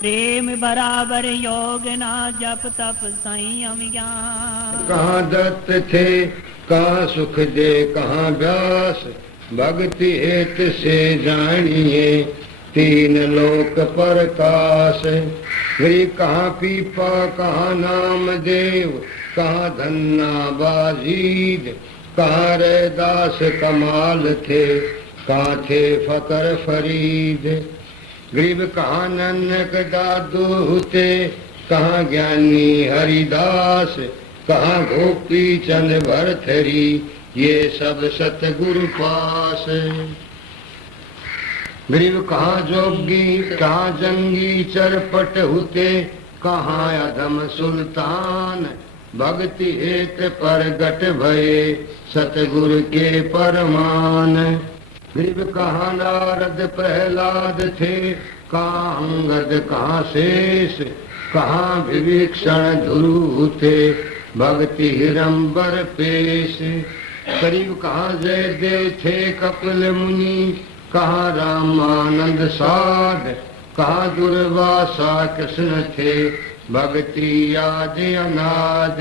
प्रेम बराबर योग ना जप तप संयम ज्ञान। कहाँ दत्त थे कहाँ सुख दे कहाँ व्यास, भक्ति हेत से जानिए तीन लोक प्रकाश। वे कहाँ पीपा कहाँ नाम देव, कहाँ धन्ना बाजीद, कहाँ रैदास कमाल थे, कहाँ थे फकर फरीद। गरीब कहाँ नन्नक दादू थे, कहाँ ज्ञानी हरिदास, कहाँ गोपी चंद भरथरी, ये सब सतगुरु पास। गरीब कहाँ जोगी कहाँ जंगी चरपट होते, कहाँ अधम सुल्तान, भक्ति हेत प्रगट भये सतगुरु के परमान। गरीब कहाँ नारद प्रहलाद थे, कहाँ अंगद कहाँ शेष, कहाँ विभीषण ध्रुव थे, भक्ति हिरंबर पेश। करीब कहाँ जयदेव थे कपिल मुनि, कहाँ रामानंद साध, कहाँ दुर्वासा कृष्ण थे, भक्ति याद अनाद।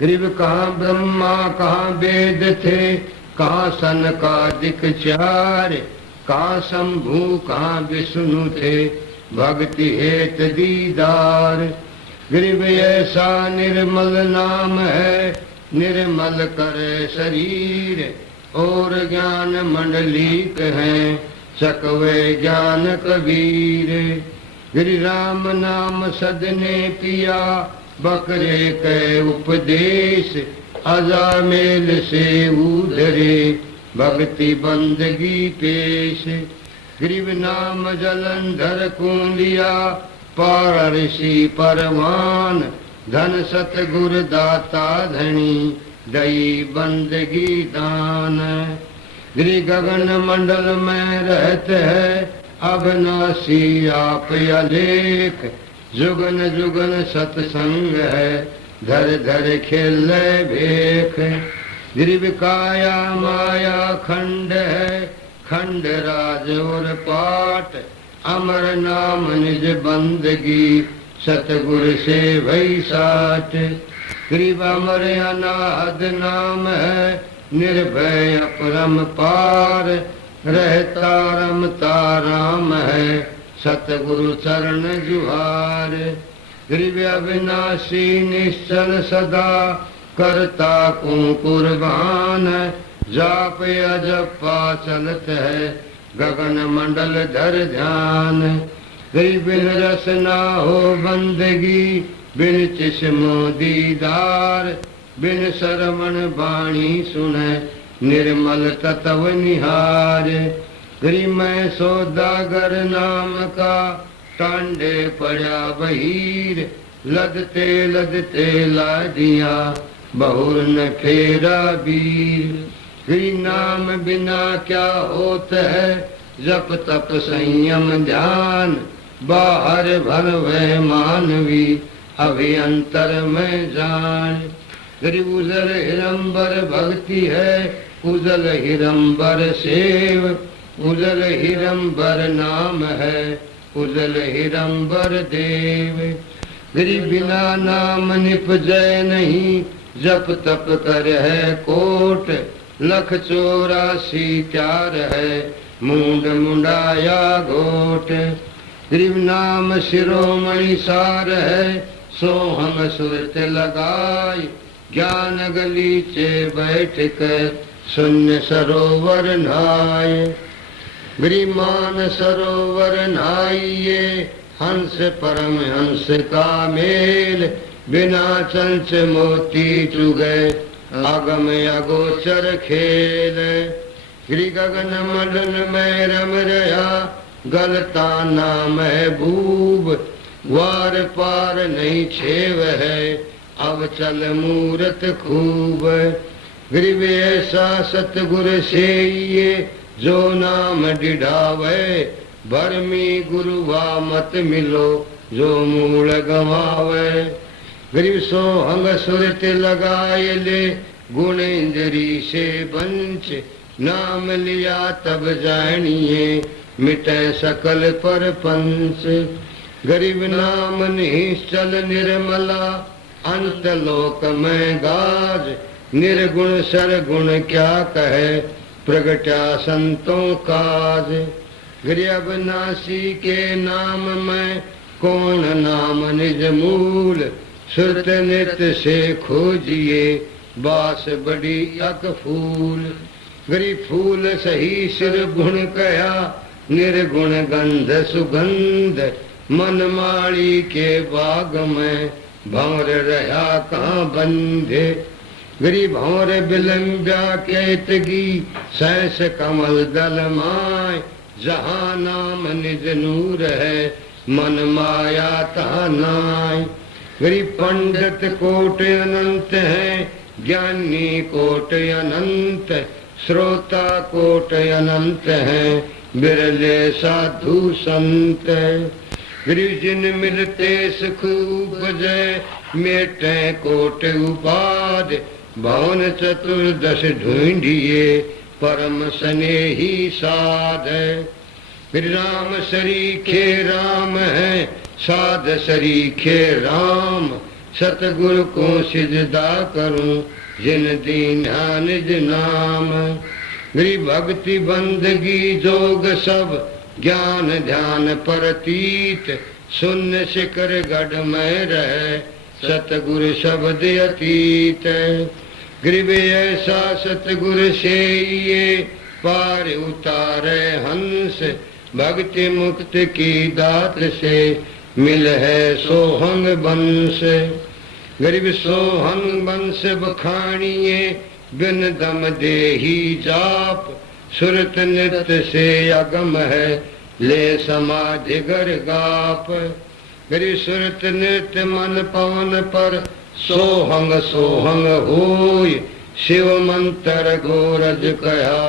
गरीब कहाँ ब्रह्मा कहाँ वेद थे, कहाँ सनकादिक चार, कहाँ शंभु कहाँ विष्णु थे, भक्ति हेत दीदार। गरीब ऐसा निर्मल नाम है, निर्मल करे शरीर, और ज्ञान मंडलीक हैं सकवे ज्ञान कबीर। गिरि राम नाम सदने पिया, बकरे के उपदेश, अजामेल से उधरे भक्ति बंदगी पेश। गरीब नाम जलंधर को लिया, पार ऋषि परमान, धन सतगुरु दाता धनी, दई बंदगी दान। गिरि गगन मंडल में रहते है, अविनाशी आप अलेख, जुगन जुगन सत्संग है, धर धर खेले भेख। गिरिव काया माया खंड है, खंड राज और पाट, अमर नाम निज बंदगी, सतगुरु से भई साट। गरीब अमर अनाहद नाम है, निर्भय अपरम पार, रहता रमता राम है, सतगुरु चरण जुहार। गरीब अविनाशी निश्चल सदा, करता को कुर्बान, जाप अजपा चलत है, गगन मंडल धर ध्यान। गरीब बिन रस ना हो बंदगी, बिन चिश्मो दीदार, बिन श्रवण बाणी सुने, निर्मल तत्व निहार। गरीब मैं सौदागर नाम का, टांडे पड़ा बहीर, लदते लदते ला दिया, बहुर न फेरा वीर। गरीब नाम बिना क्या होत है, जप तप संयम ध्यान, बाहर भर वह मानवी, अभियंतर में जान। गरीब उजल हिरंबर भक्ति है, उजल हिरंबर सेव, उजल हिरंबर नाम है, उजल हिरंबर देव। गरीब बिना नाम निपजय नहीं, जप तप कर है कोट, लख 84 त्यार है, मुंड मुंडाया घोट। गरीब नाम शिरोमणि सार है, सो हम सुरत लगाई, ज्ञान गलीचे बैठ कर शून्य सरोवर नहाए। गरीब मान सरोवर नहाइए, हंस परम हंस का मेल, बिना चंच मोती चुगे, आगम अगोचर खेल। गिरि गगन मडल में रम रहा, गलता नाम है भूब, वार पार नहीं छेव है, अब चल मूरत खूब। गरीब ऐसा सतगुर से ये, जो नाम डिढ़ावे, भरमी गुरुवा मत मिलो, जो मूल गवावे। गरीब सो हंग सुरत लगाए ले, गुण इंद्री से बंच, नाम लिया तब जानिए, मिटे सकल पर पंच। गरीब नाम निश्चल निर्मला अंत लोक में गाज। निर्गुण सरगुण क्या कहे प्रगटा संतों काज। गरीब नासी के नाम में कौन नाम निज मूल। सुरत नित्य से खोजिए बास बड़ी अक फूल। गरीब फूल सही सिर गुण कया निर्गुण गंध सुगंध। मन माड़ी के बाग में भंवर रहा कहाँ बंधे। गरीब भंवर बिलम्ब्या केतगी सहस कमल दल माय। जहाँ नाम निज नूर है मन माया तहाँ नाय। गरीब पंडित कोट अनंत है ज्ञानी कोट अनंत। श्रोता कोट अनंत है बिरले साधु संत। गरीब जिन मिलते सुख उपजय मेटे कोट उपाद। भवन चतुर्दश ढूंढिए परम स्नेही साध। राम सरीखे राम है साध सरीखे राम। सतगुरु को सिजदा करूं जिन दीन्हा निज नाम। गरीब भक्ति बंदगी जोग सब ज्ञान ध्यान परतीत। शून्य शिखर गढ़ में रहे सतगुरु शब्द अतीत। गरीब ऐसा सतगुरु से ये पार उतारे हंस। भक्ति मुक्त की दात से मिल है सोहंग बंश। गरीब सोहंग बंश बखानिए बिन दम देही जाप। सुरत नृत्य से अगम है ले समाधि घर गाप। गरीब सुरत नृत्य मन पवन पर सोहंग सोहंग होय। शिव मंत्र गोरज कया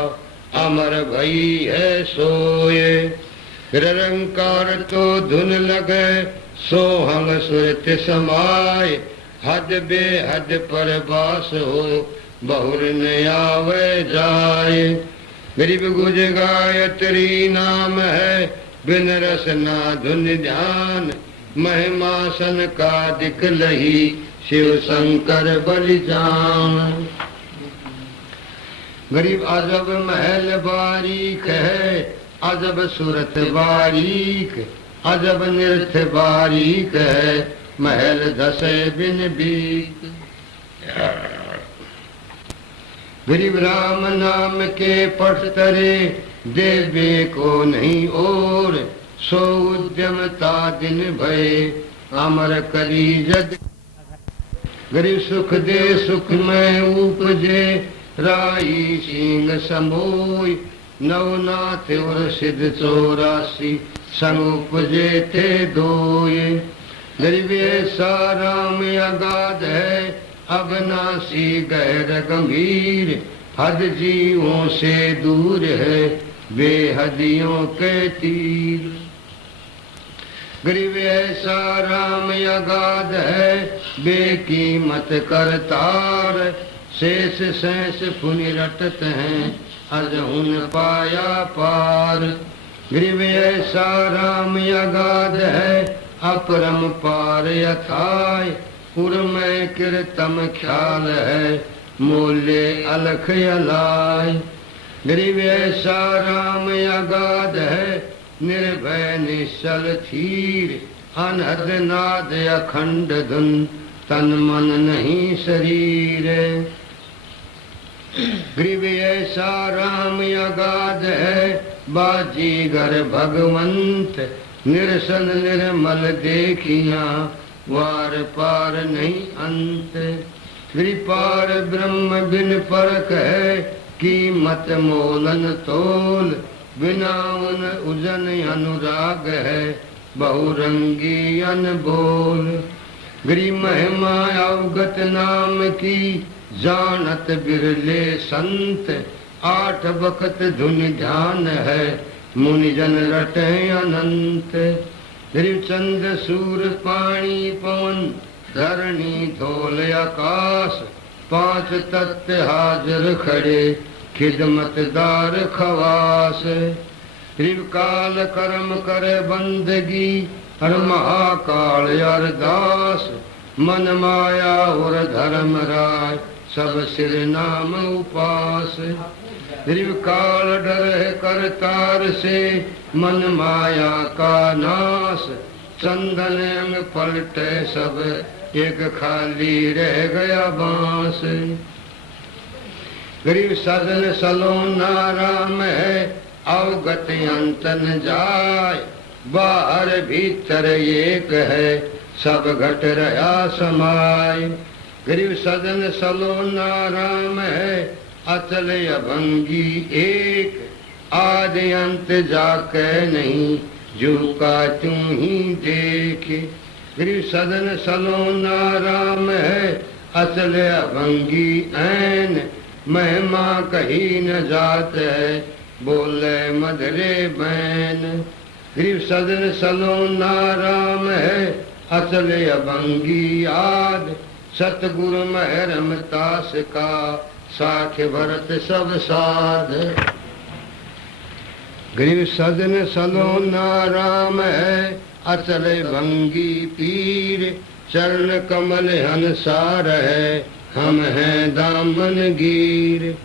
अमर भई है सोए। निरंकार तो धुन लगे सोहंग सुरत समाय। हद बेहद पर बास हो बहुर न आवे जाए। गरीब गुज गायत्री नाम है बिन रस ना धुन ध्यान। महिमासन का दिख लही शिव शंकर बलिजान। गरीब अजब महल बारीक है अजब सूरत बारीक। अजब नृत्य बारीक है महल धसे बिन बीक। गरीब राम नाम के पटतरे देवे को नहीं और। सो उद्यमता दिन भय अमर करी जद। गरीब सुख दे सुख में उपजे राई सिंह समोय। नवनाथ और सिद्ध 84 संग उपजे थे दोये। गरीब ऐसा राम अगाध है अविनाशी गहर गंभीर। हद जीवों से दूर है बेहदियों के तीर। गरीब ऐसा राम अगाध है बेकीमत करतार। शेष शेष पुनि रटत हैं अजहुन पाया पार। गरीब ऐसा राम अगाध है अपरम पार यथाय। उर्मय कीर्तम ख्याल है मूल्य अलख अलाय। गरीब ऐसा राम अगाध है निर्भय निश्चल थीर। अनहद नाद अखंड धुन तन मन नहीं शरीर। गरीब ऐसा राम अगाध है बाजीगर भगवंत। निरसन निर्मल देखिया वार पार नहीं अंत। गिरिपार ब्रह्म बिन परख है कीमत मोलन तोल। बिना उन उजन अनुराग है बहुरंगी अनबोल। गिरि महिमा अवगत नाम की जानत बिरले संत। 8 बखत धुन ध्यान है मुनिजन रटे अनंत। गिरि चंद्र सूर पानी पवन धरणी धोल आकाश। 5 तत्व हाजर खड़े खिदमतदार खवास। गिरि काल कर्म करे बंदगी हर महाकाल अरदास मन माया और धर्म राय सब सिर नाम उपास। ग्रीव काल डर कर तार से मन माया का नाश। चंदन अंग पलटे सब एक खाली रह गया बांस। ग्रीव सजन सलोना राम है अवगत अंतन जाय। बाहर भीतर एक है सब घट रहा समाय। ग्रीव सजन सलोना राम है अचल अभंगी एक। आदि अंत जाके नहीं जो का तू ही देख। ग्रीव सजन सलोना राम है अचल अभंगी ऐन। महिमा कही न जात है बोले मधुरे बैन। ग्रीव सजन सलोना राम है अचल अभंगी आद। सतगुरु महरम तास का साथ भरत सब साध। ग्रीव सजन सलोना राम है अचल भंगी पीर। चरण कमल हंसार है हम हैं दामन गिर।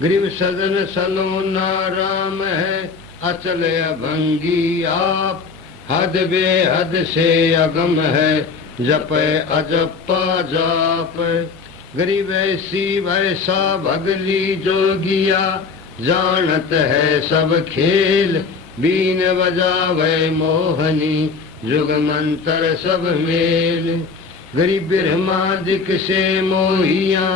ग्रीव सजन सलोना राम है अचल अभंगी आप। हद बेहद से अगम है जपे अजपा जाप। गरीब ऐसी वैसा भगली जोगिया जानत है सब खेल। बीन बजावे मोहनी जुग मंत्र सब मेल। गरीब ब्रह्मादिक से मोहिया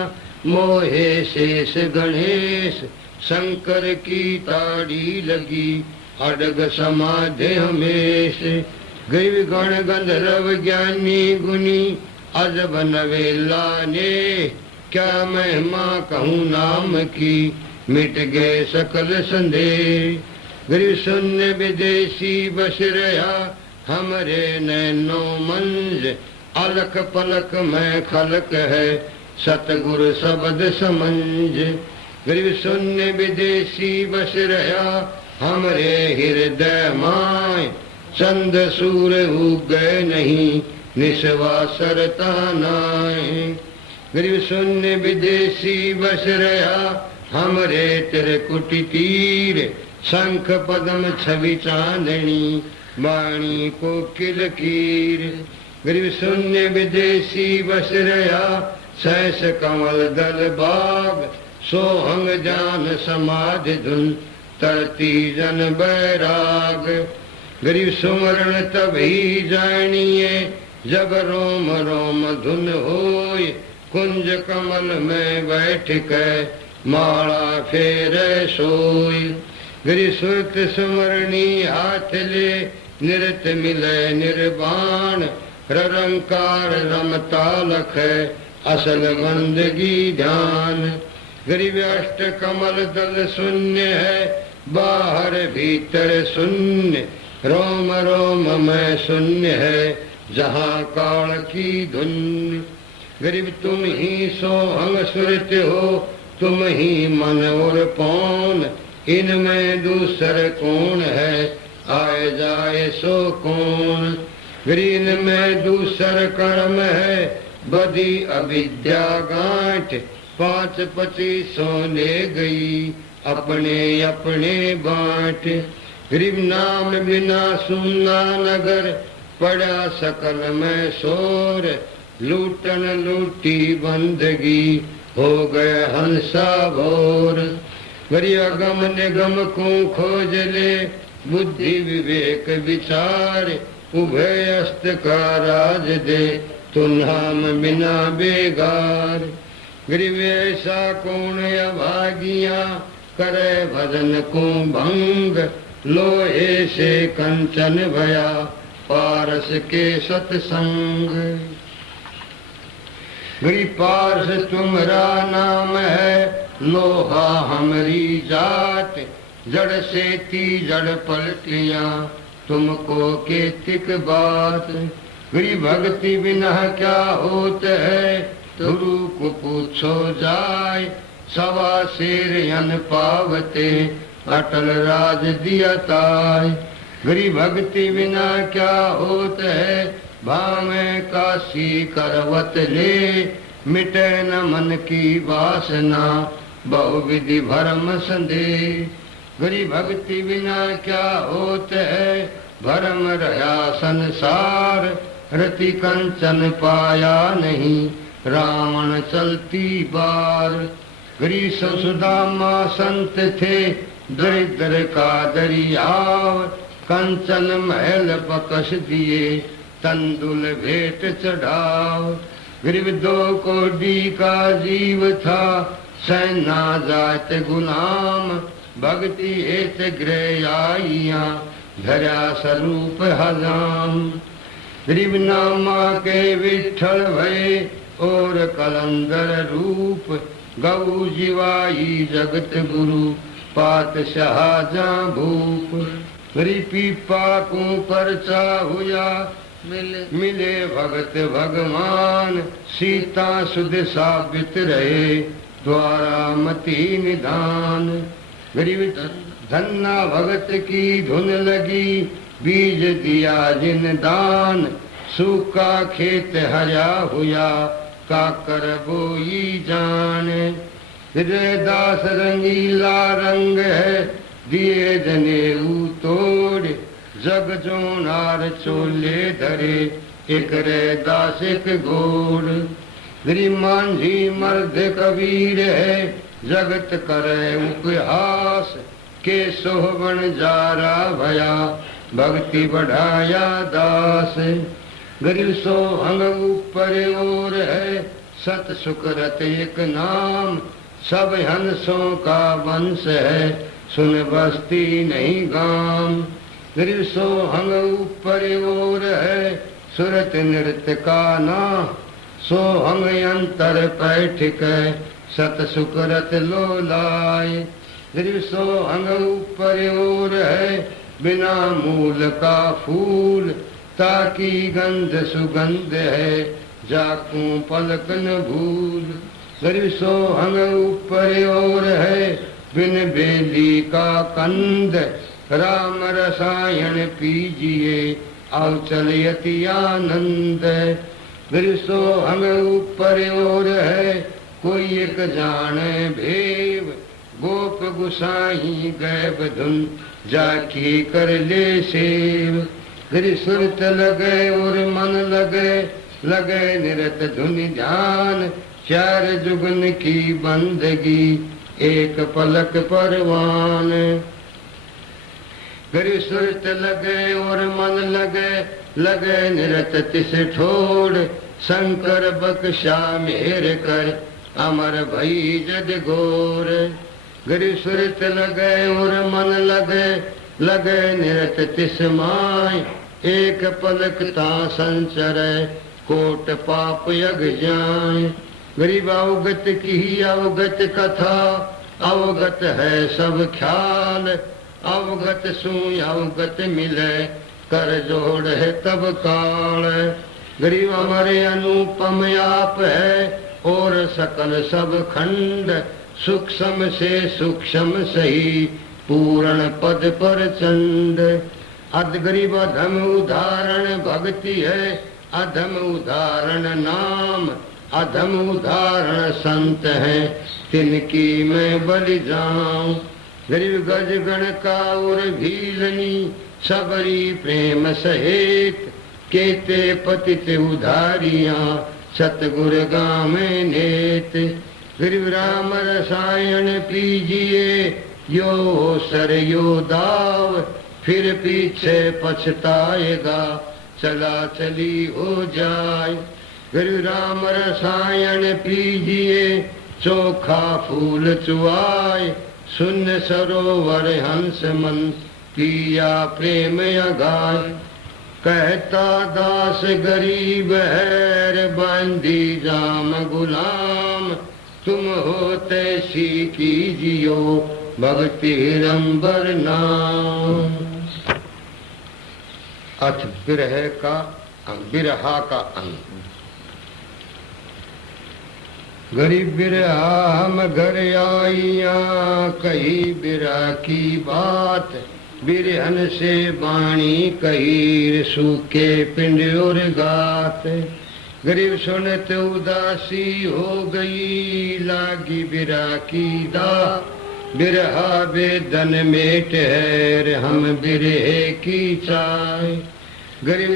मोहे शेष गणेश। शंकर की ताड़ी लगी अडग समाधि हमेश। गरीब गण गंधर्व ज्ञानी गुनी अजब नवेला ने। क्या महिमा कहूँ नाम की मिट गए सकल संदेह। गरीब शून्य विदेशी बस रहा हमरे नैनो मंज। अलख पलक में खलक है सतगुरु शब्द समंज। गरीब शून्य विदेशी बस रहा हमरे हृदय माय। चंद सूर उगए नहीं निस्वासरता नाय। गरीब शून्य विदेशी बस रहा हमरे त्रिकुटी तीर। शंख पदम छवि चांदनी वाणी को किलकीर। गरीब शून्य विदेशी बस रहा सहस कमल दल बाग। सोहंग जान समाधि धुन तरती जन बैराग। गरीब सुमरण तभी जानिए जब रोम रोम धुन होय। कुंज कमल में बैठ के माला फेरे सोय। गरीब सुरत सुमरणी हाथ ले निरत मिले निर्वाण। रंकार रमता लख असल बंदगी ध्यान। गरीब अष्ट कमल दल शून्य है बाहर भीतर शून्य। रोम रोम में शून्य है जहाँ काल की धुन। गरीब तुम ही सोहंग सुरत हो तुम ही मन और पौन। इनमें दूसर कौन है आए जाए सो कौन। गरीब में दूसर कर्म है बदी अविद्या गांठ। 5-25 सोने गई अपने अपने बांट। गरीब नाम बिना सुना नगर पड़ा सकल में शोर। लूटन लूटी बंदगी हो गए हंसा भोर। गरीब अगम निगम को खोज ले बुद्धि विवेक विचार। उभय अस्त का राज दे तु नाम बिना बेगार। गरीब ऐसा कौन अभागिया करे भजन को भंग। लोहे से कंचन भया पारस के सत्संग। गरीब पारस तुम्हारा नाम है लोहा हमारी जात। जड़ से ती जड़ पलटिया तुमको केतिक बात। गरीब भक्ति बिना क्या होत है गुरु को पूछो जाय। सवा शेर यन पावते अटल राज दिया ताय। गरीब भक्ति बिना क्या होत है, भावे काशी करवत ले, मिटे न मन की वासना, बहुविधि भरम संदेह। गरीब भक्ति बिना क्या होत है, भरम रहा संसार, रति कंचन पाया नहीं, रावण चलती बार। गरीब सुदामा संत थे, दरिद्र का दरियाव, कंचन महल बकस दिए, तंदुल भेंट चढ़ाव। गरीब 2 कोड़ी का जीव था, सेना जात गुलाम, भक्ति हेत गृह आइया, धरा स्वरूप हजाम। गरीब नामा के विठल भय, और कलंदर रूप, गौ जीवाई जगत गुरु, पातशाह जा भूप। गरीब पीपा को परचा हुआ, मिले भगत भगवान, सीता सुध साबित रहे, द्वारा मति निधान। गरीब धन्ना भगत की धुन लगी, बीज दिया जिन दान, सूखा खेत हरा हुआ, काकर बोई जान। हृदय दास रंगीला रंग है, दिए जनेऊ तोड़, जग जो नार चोले धरे, एक रे दास एक घोड़। गरीब मांझी मर्द कबीर है, जगत करे उपहास, के सोहबन जारा भया, भक्ति बढ़ाया दास। गरीब सोहंग ऊपर और है, सत सुकरत एक नाम, सब हंसों का वंश है, सुन बस्ती नहीं गाम। गरीब सोहंग ऊपर और है, सुरत नृत्य का ना, सोहंग अंतर पैठिक, सत सुकरत लोलाय। गरीब सोहंग ऊपर और है, बिना मूल का फूल, ताकि गंध सुगंध है, जाकू पलक न भूल। गरीब सोहंग ऊपर और है, बिन बेली का कंद, राम रसायन पीजिए, आओ चलियति आनंद। गरीब सोहंग ऊपर और है, कोई एक जाने भेव, गोप गुसाई गैब धुन, जाकी कर ले सेव। गरीब सुरत लगे और मन लगे, लगे निरत धुन ध्यान, 4 जुगन की बंदगी, एक पलक परवान। गरीब सुरत लगे और मन लगे, लगे निरत तिस ठोड़, शंकर बख्शा मेहर कर, अमर भई जद घोर। गरीब सुरत लगे और मन लगे, लगे निरत तिस माय, एक पलक ता संचर, कोट पाप यग जाय। गरीब अवगत की अवगत कथा, अवगत है सब ख्याल, अवगत सुई अवगत मिले, कर जोड़ है तब काल। गरीब हमारे अनुपम आप है, और सकल सब खंड, सूक्ष्म से सूक्ष्म सही, पूर्ण पद पर चंद। अध गरीब अधम उदाहरण भक्ति है, अधम उदाहरण नाम, अधम उदाहरण संत है, तिनकी मैं बलि जाऊं। गरीब गज गण का और भीलनी, सबरी प्रेम सहेत, केते पतित उधारिया, सतगुर गामे नेत। गरीब राम रसायन पीजिए, यो सर यो दाव, फिर पीछे पछताएगा, चला चली हो जाए। गरीब राम रसायन पीजिए, चोखा फूल चुआए, शून्य सरोवर हंस मन, पिया प्रेम अगाय। कहता दास गरीब है, बंदी जाम गुलाम, तुम होते सी कीजियो, भक्ति रंबर नाम। अथ बिरहा का अंग। गरीब बिरहा हम घर आइया, कही बिरहा की बात, बिरहन से बाणी कहीर सूखे पिंड और गात। गरीब सुनत उदासी हो गई लागी बिरा की दा। बिरहा बेदन मेट है हम बिरहे की चाय। गरीब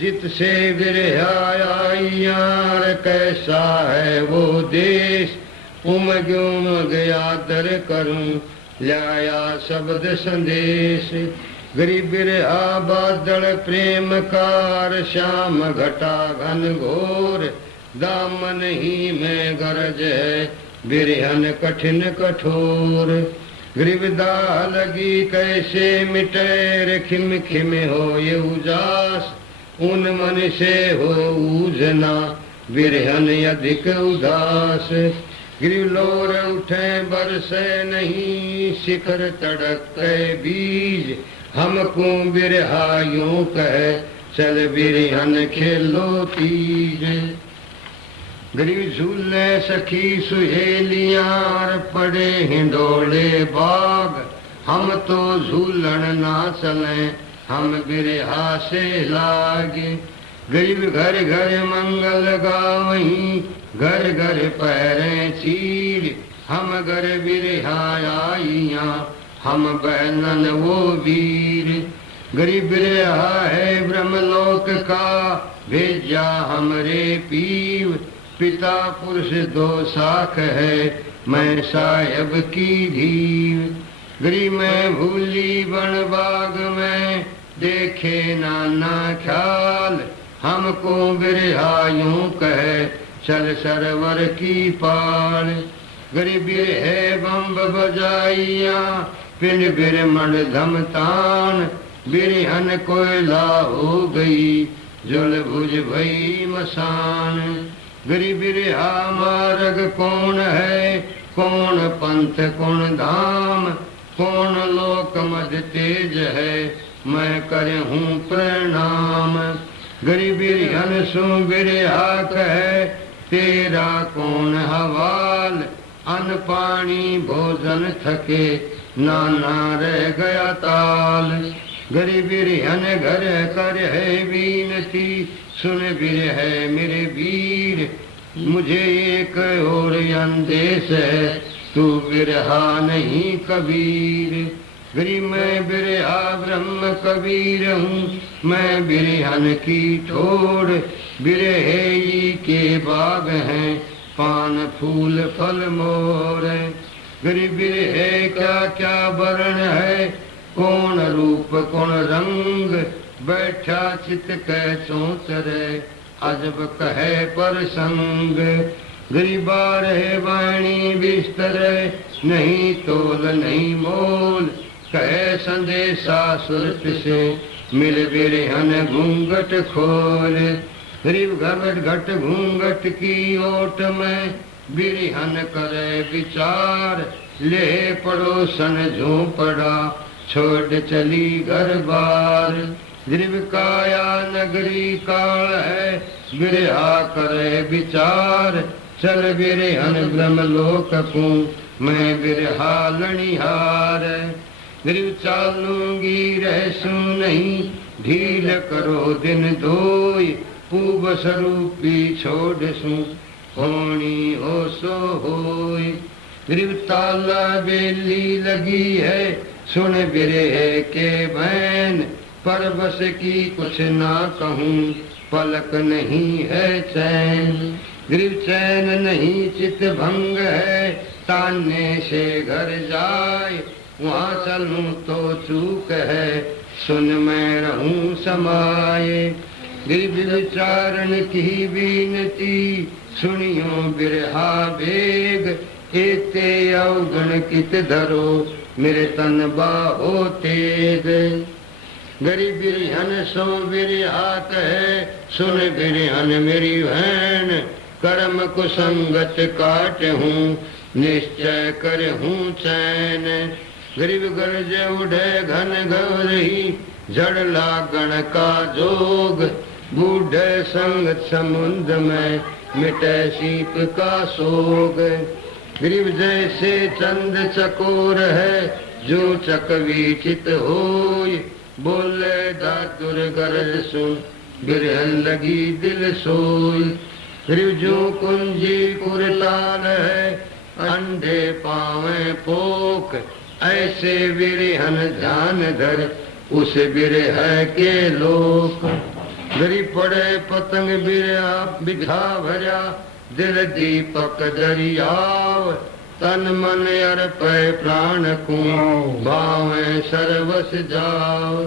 जित से बिरहा यार कैसा है वो देश। उमग उमग आदर करूं लाया शब्द संदेश। गरीब बिरहा बादल प्रेम कार श्याम घटा घन घोर। दामन ही में गरज है बिरहन कठिन कठोर। गरीब दाह लगी कैसे मिटे खिम खिम हो ये उजास। उन मन से हो ऊजना बिरहन अधिक उदास। गरीब लोर उठे बरसे नहीं शिखर तड़क बीज। हमको बिरहा यूं कहे चल बिरहन खेलो तीज। गरीब झूले सखी सुहेलियां पड़े हिंडोले बाग। हम तो झूलन ना चले हम बिरहा से लागे। गरीब घर घर मंगल गावहीं घर घर पैरें चीर। हम घर बिरहा आइयां हम बहनन वो वीर। गरीब बिरहा है ब्रह्मलोक का भेजा हमरे पीव। पिता पुरुष दो साख है मैं साहेब की धीव। गरीब मैं भूली बन बाग में देखे नाना ख्याल। हमको बिरहा यूं कहे चल सरवर की पाल। गरीब है बम्ब बजाइया पिंड बिर मंड धमतान। बिरहन कोयला हो गई जुल भुज भई मसान। गरीब बिरहा मार्ग कौन है कौन पंथ कौन धाम। कौन लोक मध तेज है मैं करे हूँ प्रणाम। गरीब बिरहन सु बिरहा कहे तेरा कौन हवाल। अन्न पानी भोजन थके नाना रह गया ताल। गरीब बिरहन घर कर है बीनती सुन बिर है मेरे वीर। मुझे एक और अंदेश है तू बिरहा नहीं कबीर। गरीब मैं बिरहा ब्रह्म कबीर हूँ मैं बिरहन की ठोर। बिरहे के बाग हैं पान फूल फल मोर। गरीब बिरहे क्या क्या वर्ण है कौन रूप कौन रंग। बैठा चित कह चौतरे अजब कहे पर संग। गरीबा रहे वाणी बिस्तर नहीं तोल नहीं मोल। कहे संदेशा सुरत से मिल बिरहन घूंघट खोल। गरीब घट घट घूंघट की ओट में बिरहन करे विचार। ले पड़ोसन झोंपड़ा छोड़ चली घर बार। गरीब काया नगरी काल है बिरहा करे विचार। चल बिरहन ब्रह्मलोक को मैं बिरहा लनिहार। गरीब चालूंगी रहसू नहीं ढील करो दिन धोई। पूब स्वरूपी छोड़ सू होनी हो सो होई। गरीब ताला बेली लगी है सुन बिरहे के बैन। पर बस की कुछ ना कहूँ पलक नहीं है चैन। गरीब चैन नहीं चित भंग है ताने से घर जाए। वहाँ चलूं तो चूक है सुन मैं रहूं समाये। गरीब विचारण की बीनती सुनियो बिरहा बेग। एते अवगुण कित धरो मेरे तन बाहो तेग। गरीब बिरहन सो बिरहा कहे सुन बिरहन मेरी बहन। कर्म कुसंगत काट हूँ निश्चय कर हूँ चैन। गरीब गर्ज उड़े घन गौरही जड़ लागण का जोग। बूढ़े संग समुद्र में मिटे सीप का सोग। गरीब जैसे चंद चकोर है जो चकवी चित होय, बोले दातुर गरज सुन, बिरहन लगी दिल सोय। जो कुंजी कुरताल है, अंडे पावे पोक, ऐसे बिरहन ध्यान धर, उस बिरह के लोक। गरी पड़े पतंग बिरहा बिठा भरा, दिल दीपक दरियाव, तन मन अर्पय प्राण को, भावें सर्वस जाव।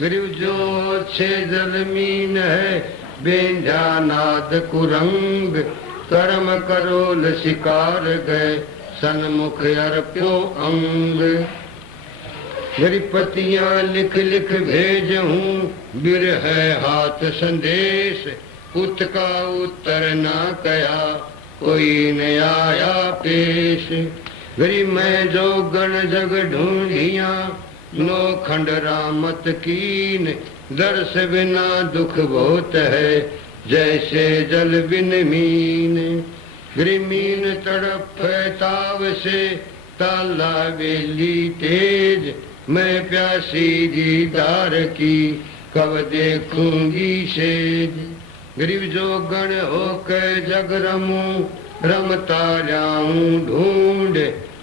गरीब जो अच्छे जल मीन है, बेंजा नाद कुरंग, कर्म करोल शिकार गए, सन्मुख अर्प्यो अंग। गरीब पतियां लिख लिख भेजहूँ, बिरह हाथ संदेश, उत का उत्तर ना कया, कोई न आया पेश। गरीब मैं जो गण जग ढूंढिया, नो खंड रामत कीन, दर्श बिना दुख बहुत है, जैसे जल बिन मीन। गरीब मीन तड़प ताव से, ताला वेली तेज, मैं प्यासी दीदार की, कब देखूंगी सेज। गरीब जो गण होकर जग रमूं, रमता जाऊं ढूंढ,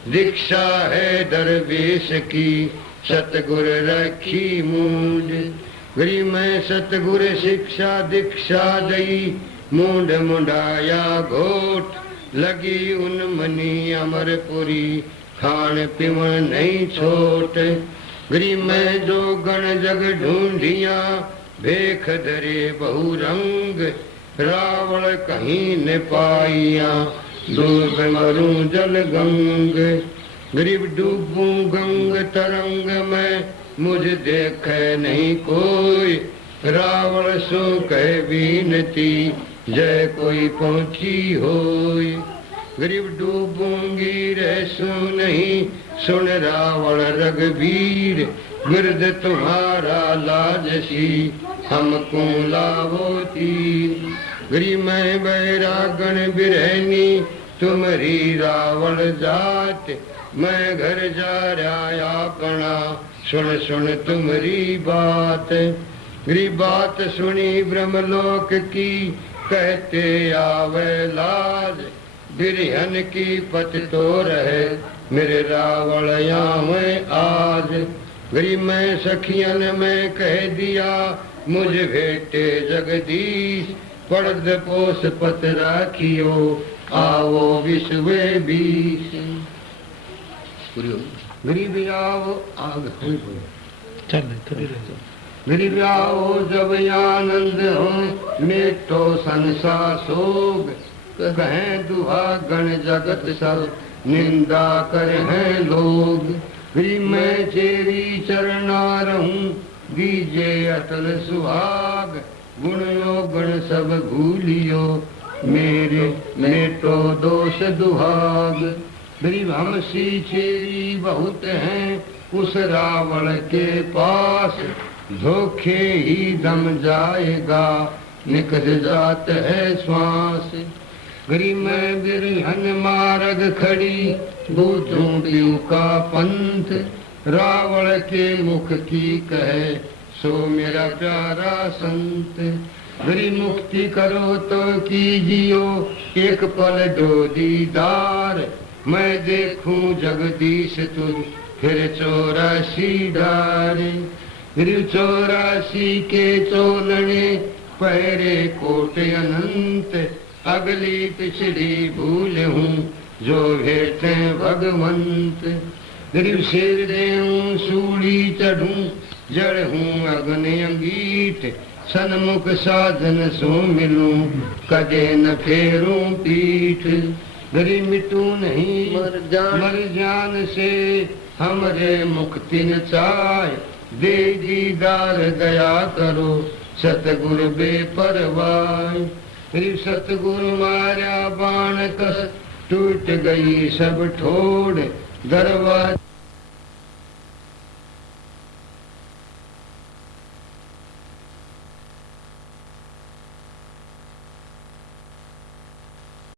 दीक्षा है दरवेश की, सतगुर रखी मूंड। गरीब मैं सतगुर शिक्षा दीक्षा दई, मूंड मुंडाया घोट, लगी उन मनी अमरपुरी, खान पीवन नहीं छोट। गरीब मैं जो गण जग ढूंढिया, भेख धरे बहु रंग, रावण कहीं न पाइया, डूब मरूं जल गंग। गरीब डूबूं गंग तरंग में, मुझ देखे नहीं कोई, रावण सो कह बीनती, जय कोई पहुंची होय। गरीब डूबूंगी रहसू नहीं, सुन रावण रघुवीर, गिरद तुम्हारा लाजसी, हमको लावो तीर। गरीब मैं बैरागण बिरहनी, तुम्हारी रावण जात, मैं घर जा रहा अपना, सुन सुन तुम्हारी बात। गरीब बात सुनी ब्रह्मलोक की, कहते आवे लाज, बिरहन की पत तो रहे, मेरे रावण आवे आज। गरीब मैं सखियन में कह दिया, मुझ भेटे जगदीश, पड़द पोस पत राखियो, आवो विश्व बीस। गरीब आओ आग गरीब आओ जब आनंद हो, मेटो संसार सोग, कहें दुआ गण जगत सब, निंदा करे हैं लोग। गरीब मैं तेरी चरना रहूं, दीजे अटल सुहाग, गुण गण सब भूलियो, मेरे मेटो दोष दुहाग। गरीब हम सी चेरी बहुत हैं, उस रावण के पास, धोखे ही दम जाएगा, निकल जात है श्वास। गरीब मैं बिरहन मार्ग खड़ी, बूझूं पीऊ का पंथ, रावण के मुख की कहे, सो मेरा प्यारा संत। गरीब मुक्ति करो तो कीजियो, एक पल दो दीदार, मैं देखूं जगदीश तुझ, फिर 84 डारे। गरीब 84 के चोलने, पहरे कोटे अनंत, अगली पिछड़ी भूल हूँ, जो भेटे भगवंत। गरीब सिर देऊं सूली चढ़ूं, जड़ हूँ अग्नि अंगीठ, सन्मुख साधन सो मिलूं, कदे न फेरूं पीठ। गरीब मिटू नहीं मर जान से, हमरे मुक्ति न चाय, दे दीदार दया करो, सतगुर बेपरवाह। गरीब सतगुरु मारा बाण कस, टूट गई सब ठोड़, दरवाजा